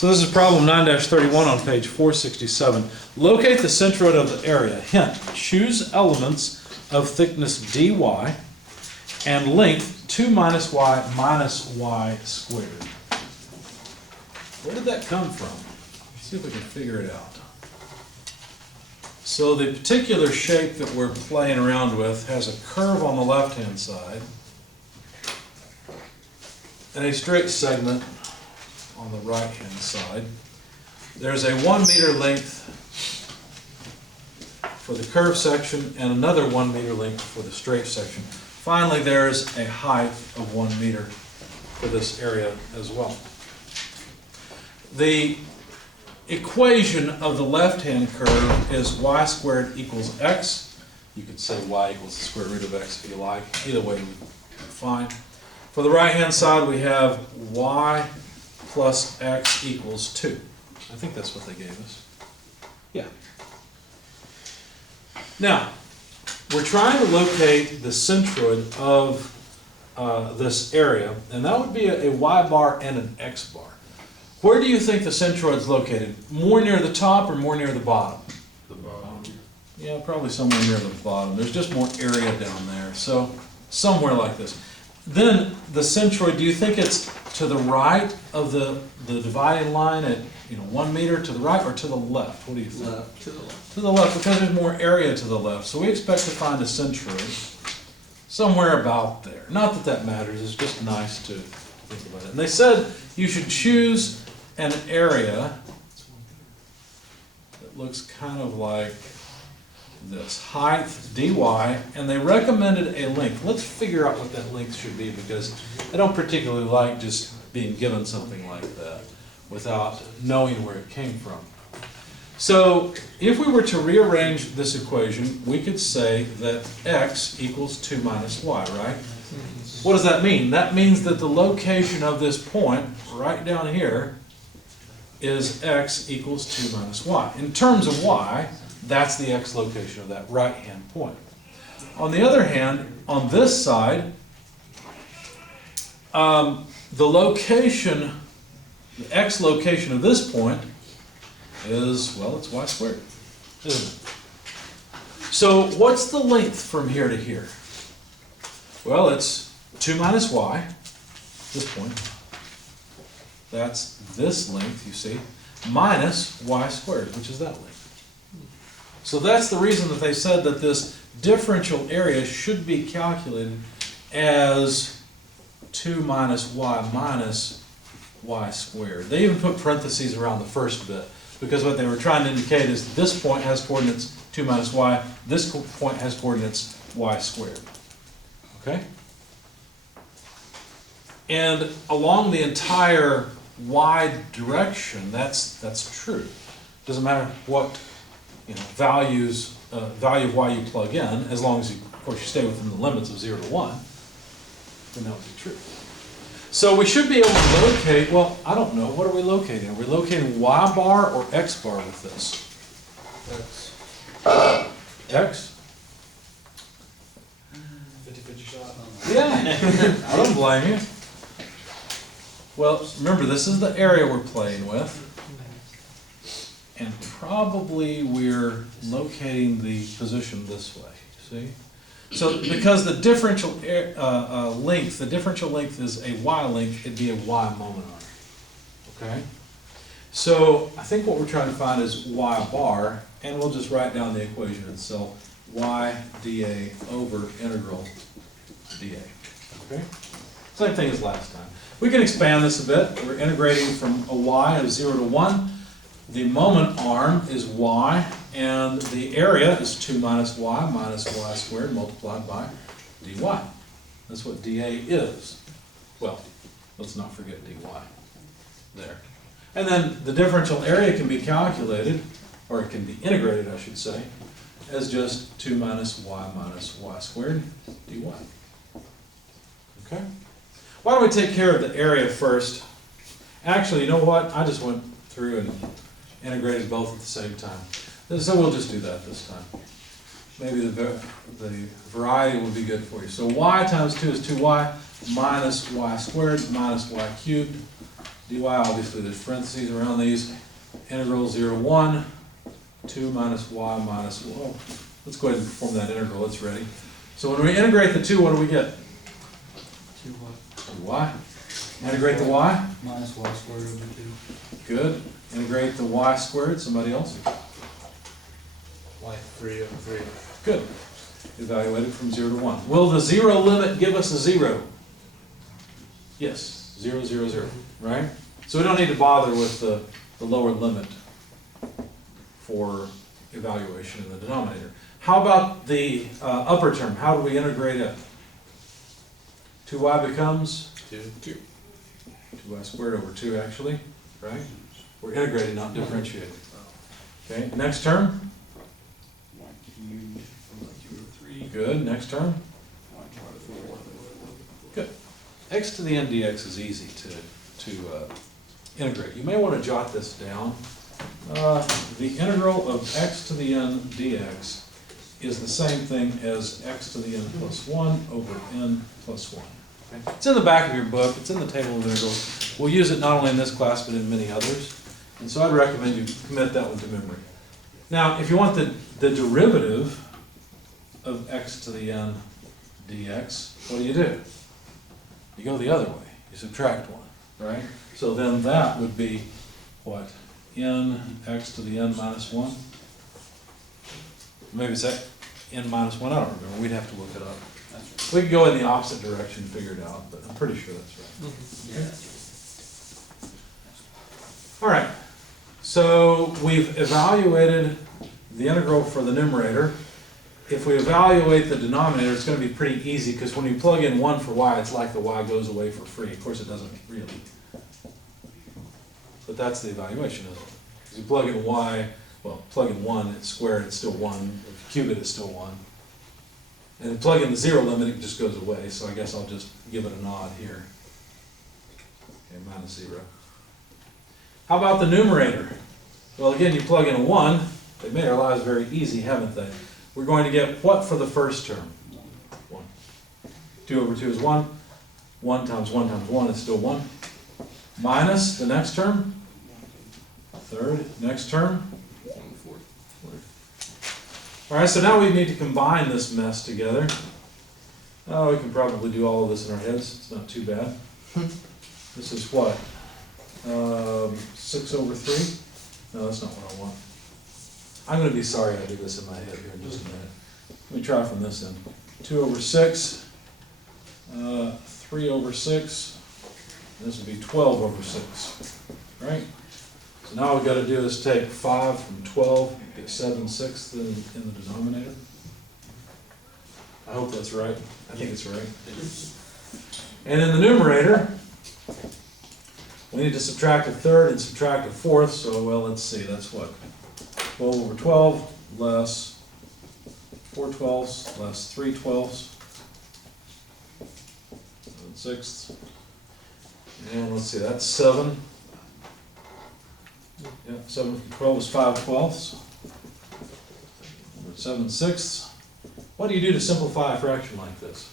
So this is problem 9-31 on page 467. Locate the centroid of the area. Hint, choose elements of thickness dy and length 2 minus y minus y squared. Where did that come from? Let's see if we can figure it out. So the particular shape that we're playing around with has a curve on the left-hand side and a straight segment on the right-hand side. There's a 1 meter length for the curved section and another 1 meter length for the straight section. Finally, there's a height of 1 meter for this area as well. The equation of the left-hand curve is y squared equals x. You could say y equals the square root of x if you like. Either way would be fine. For the right-hand side, we have y plus x equals 2. I think that's what they gave us. Yeah. Now, we're trying to locate the centroid of this area, and that would be a y bar and an x bar. Where do you think the centroid's located? More near the top or more near the bottom? The bottom. Yeah, probably somewhere near the bottom. There's just more area down there, so somewhere like this. Then the centroid, do you think it's to the right of the dividing line at 1 meter to the right or to the left? What do you think? Left, to the left. To the left, because there's more area to the left. So we expect to find a centroid somewhere about there. Not that that matters, it's just nice to think about it. And they said you should choose an area that looks kind of like this, height dy, and they recommended a length. Let's figure out what that length should be, because I don't particularly like just being given something like that without knowing where it came from. So if we were to rearrange this equation, we could say that x equals 2 minus y, right? What does that mean? That means that the location of this point right down here is x equals 2 minus y. In terms of y, that's the x location of that right-hand point. On the other hand, on this side, the location, the x location of this point is, well, it's y squared, isn't it? So what's the length from here to here? Well, it's 2 minus y, this point. That's this length, you see, minus y squared, which is that length. So that's the reason that they said that this differential area should be calculated as 2 minus y squared. They even put parentheses around the first bit, because what they were trying to indicate is this point has coordinates 2 minus y, this point has coordinates y squared. Okay? And along the entire y direction, that's true. Doesn't matter what value of y you plug in, as long as of course you stay within the limits of 0 to 1, then that would be true. So we should be able to locate, well, I don't know, what are we locating? Are we locating y bar or x bar with this? X. X? 50-50 shot. Yeah, I don't blame you. Well, remember, this is the area we're playing with. And probably we're locating the position this way, see? So because the differential length is a y length, it'd be a y moment arc, okay? So I think what we're trying to find is y bar, and we'll just write down the equation itself, y dA over integral dA, okay? Same thing as last time. We can expand this a bit. We're integrating from a y of 0 to 1. The moment arm is y, and the area is 2 minus y squared multiplied by dy. That's what dA is. Well, let's not forget dy there. And then the differential area can be calculated, or it can be integrated, I should say, as just 2 minus y squared dy. Okay? Why don't we take care of the area first? Actually, you know what? I just went through and integrated both at the same time. So we'll just do that this time. Maybe the variety will be good for you. So y times 2 is 2y minus y squared minus y cubed dy, obviously there's parentheses around these, integral 0, 1, 2 minus y minus, well, let's go ahead and perform that integral, it's ready. So when we integrate the 2, what do we get? 2y. Integrate the y? Minus y squared over 2. Good. Integrate the y squared, somebody else? Like 3 over 3. Good. Evaluate it from 0 to 1. Will the 0 limit give us a 0? Yes, 0, 0, 0, right? So we don't need to bother with the lower limit for evaluation in the denominator. How about the upper term? How do we integrate it? 2y becomes 2. 2y squared over 2 actually, right? We're integrating, not differentiating. Okay, next term? Good, next term? Good. X to the n dx is easy to integrate. You may want to jot this down. The integral of x to the n dx is the same thing as x to the n plus 1 over n plus 1. Okay? It's in the back of your book. It's in the table of integrals. We'll use it not only in this class, but in many others. And so I'd recommend you commit that one to memory. Now, if you want the derivative of x to the n dx, what do? You go the other way. You subtract 1, right? So then that would be what? N x to the n minus 1? Maybe it's n minus 1, I don't remember. We'd have to look it up. We could go in the opposite direction and figure it out, but I'm pretty sure that's right. Yeah. All right, so we've evaluated the integral for the numerator. If we evaluate the denominator, it's going to be pretty easy because when you plug in 1 for y, it's like the y goes away for free. Of course, it doesn't really. But that's the evaluation, isn't it? Because you plug in y, well, plug in 1, it's squared, it's still 1. If you cube it, it's still 1. And then plug in the 0 limit, it just goes away. So I guess I'll just give it a nod here. Okay, minus 0. How about the numerator? Well, again, you plug in a 1. They've made our lives very easy, haven't they? We're going to get what for the first term? 1. 2 over 2 is 1. 1 times 1 times 1 is still 1. Minus the next term? Third. Next term? 4. All right, so now we need to combine this mess together. Oh, we can probably do all of this in our heads. It's not too bad. This is what? 6 over 3? No, that's not what I want. I'm going to be sorry I do this in my head here in just a minute. Let me try from this end. 2 over 6, 3 over 6, and this would be 12 over 6, right? So now all we've got to do is take 5 from 12, get 7/6 in the denominator. I hope that's right. I think it's right. And in the numerator, we need to subtract a third and subtract a fourth, so, well, let's see, that's what? 12 over 12 less 4 twelfths less 3 twelfths, 7/6. And let's see, that's 7. Yeah, 7 from 12 is 5 twelfths. 7/6. What do you do to simplify a fraction like this?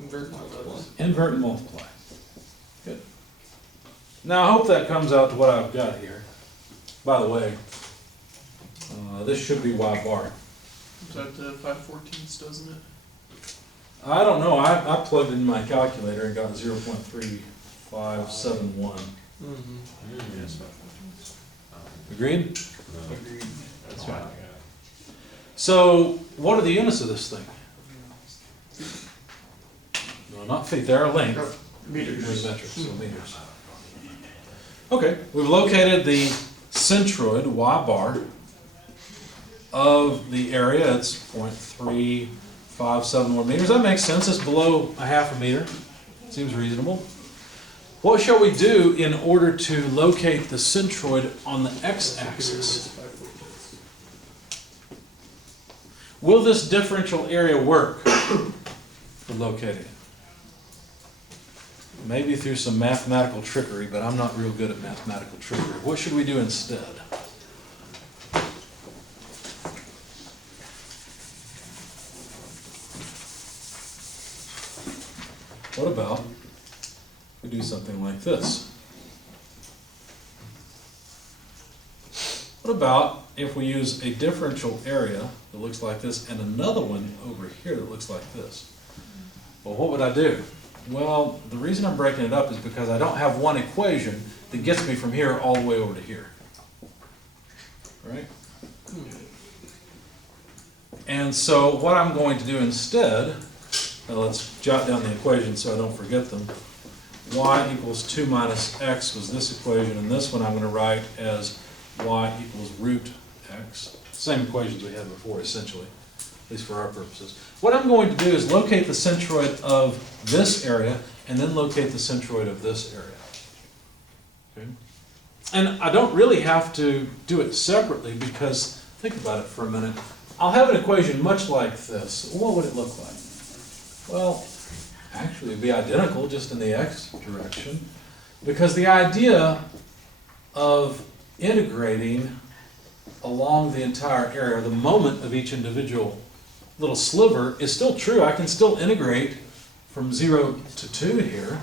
Invert and multiply. Invert and multiply. Good. Now I hope that comes out to what I've got here. By the way, this should be y bar. Is that 5/14, doesn't it? I don't know. I plugged in my calculator and got 0.3571. Mm-hmm. Yes. Agreed? Agreed. That's right. So, what are the units of this thing? No, not feet. They are length. Meters. There's metrics, so meters. Okay, we've located the centroid, y bar, of the area. It's 0.3571 meters. That makes sense. It's below a half a meter. Seems reasonable. What shall we do in order to locate the centroid on the x-axis? Will this differential area work for locating it? Maybe through some mathematical trickery, but I'm not real good at mathematical trickery. What should we do instead? What about we do something like this? What about if we use a differential area that looks like this and another one over here that looks like this? Well, what would I do? Well, the reason I'm breaking it up is because I don't have one equation that gets me from here all the way over to here. Right? And so what I'm going to do instead, now let's jot down the equations so I don't forget them. Y equals 2 minus x was this equation, and this one I'm going to write as y equals root x. Same equations we had before, essentially, at least for our purposes. What I'm going to do is locate the centroid of this area, and then locate the centroid of this area. Okay? And I don't really have to do it separately, because, think about it for a minute, I'll have an equation much like this. What would it look like? Well, actually it'd be identical, just in the x direction, because the idea of integrating along the entire area, the moment of each individual little sliver, is still true. I can still integrate from 0 to 2 here.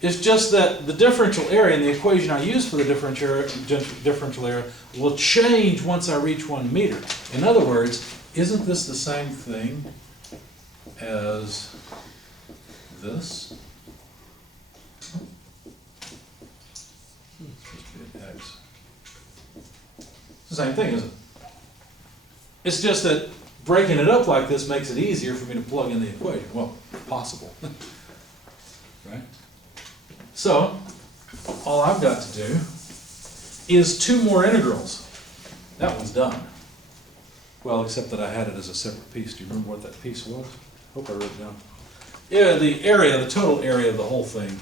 It's just that the differential area and the equation I use for the differential area will change once I reach 1 meter. In other words, isn't this the same thing as this? X. It's the same thing, isn't it? It's just that breaking it up like this makes it easier for me to plug in the equation. Well, possible. Right? So, all I've got to do is 2 more integrals. That one's done. Well, except that I had it as a separate piece. Do you remember what that piece was? Hope I wrote it down. Yeah, the area, the total area of the whole thing.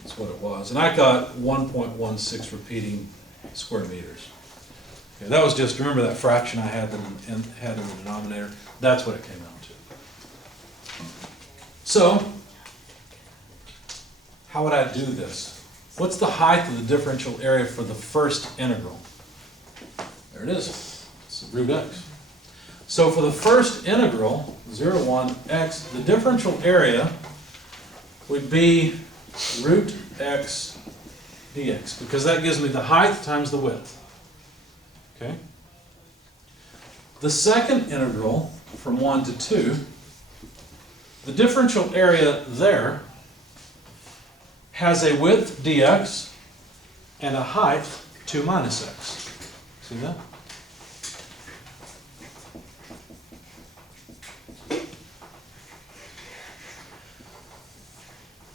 That's what it was. And I got 1.16 repeating square meters. Okay, that was just, remember that fraction I had in the denominator? That's what it came out to. So, how would I do this? What's the height of the differential area for the first integral? There it is. It's root x. So for the first integral, 0, 1, x, the differential area would be root x dx, because that gives me the height times the width. Okay? The second integral, from 1 to 2, the differential area there has a width dx and a height 2 minus x. See that?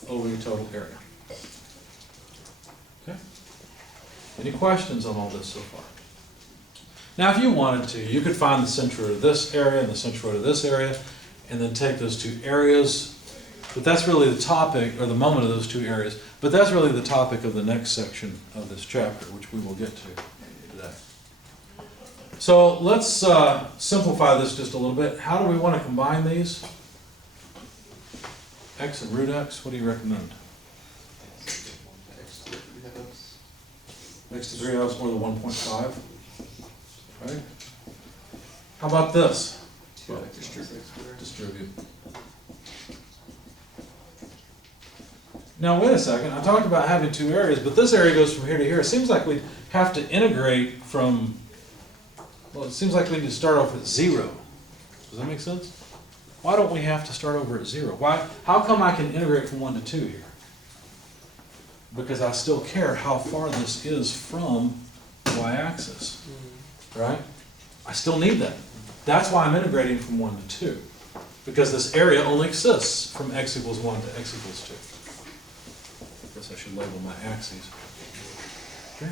Over the total area. Okay? Any questions on all this so far? Now, if you wanted to, you could find the centroid of this area and the centroid of this area, and then take those 2 areas. But that's really the topic, or the moment of those 2 areas, but that's really the topic of the next section of this chapter, which we will get to today. So let's simplify this just a little bit. How do we want to combine these? X and root x, what do you recommend? X to 3 x more than 1.5. Right? How about this? Distribute. Now wait a second, I talked about having 2 areas, but this area goes from here to here. It seems like we'd have to integrate from, well, it seems like we need to start off at 0. Does that make sense? Why don't we have to start over at 0? Why? How come I can integrate from 1 to 2 here? Because I still care how far this is from the y-axis, right? I still need that. That's why I'm integrating from 1 to 2, because this area only exists from x equals 1 to x equals 2. I guess I should label my axes. Okay.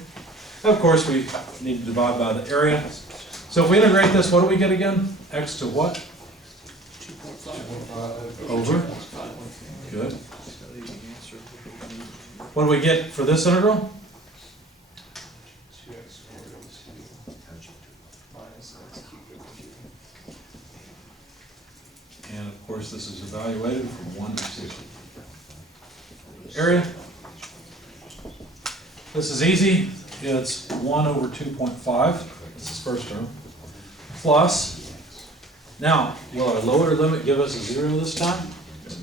Of course, we need to divide by the area. So if we integrate this, what do we get again? X to what? 2.5. Over. Good. What do we get for this integral? And of course, this is evaluated from 1 to 2. Area. This is easy. It's 1 over 2.5. This is first term. Plus, now, will our lower limit give us a 0 this time?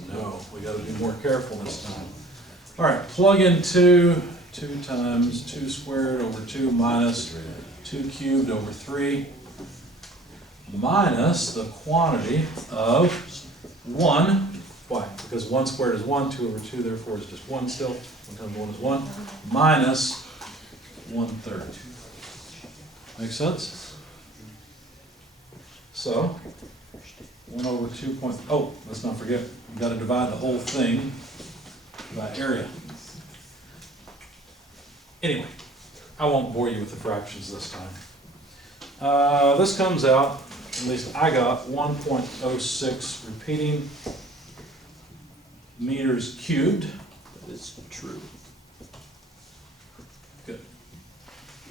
No, we got to be more careful this time. All right, plug into 2 times 2 squared over 2 minus 2 cubed over 3 minus the quantity of 1. Why? Because 1 squared is 1, 2 over 2 therefore is just 1 still. 1 times 1 is 1. Minus 1/3. Make sense? So, 1 over 2 point, oh, let's not forget, you gotta divide the whole thing by area. Anyway, I won't bore you with the fractions this time. This comes out, at least I got 1.06 repeating meters cubed. That is true. Good.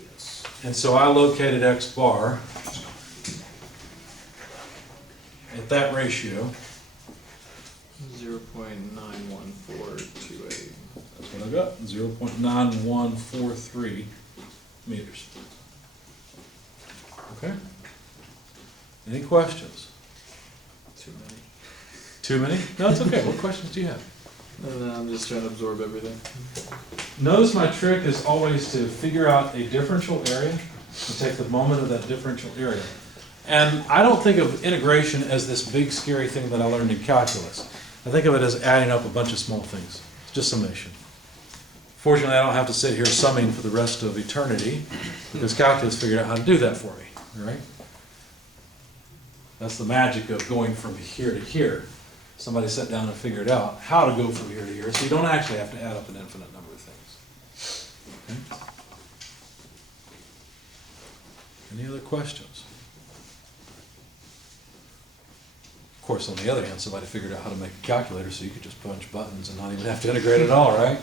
Yes. And so I located X bar at that ratio. 0.91428. That's what I got, 0.9143 meters. Okay? Any questions? Too many. Too many? No, it's okay. What questions do you have? No, I'm just trying to absorb everything. Notice my trick is always to figure out a differential area and take the moment of that differential area. And I don't think of integration as this big scary thing that I learned in calculus. I think of it as adding up a bunch of small things. It's just summation. Fortunately, I don't have to sit here summing for the rest of eternity because calculus figured out how to do that for me, right? That's the magic of going from here to here. Somebody sat down and figured out how to go from here to here, so you don't actually have to add up an infinite number of things. Okay? Any other questions? Of course, on the other hand, somebody figured out how to make a calculator so you could just punch buttons and not even have to integrate at all, right?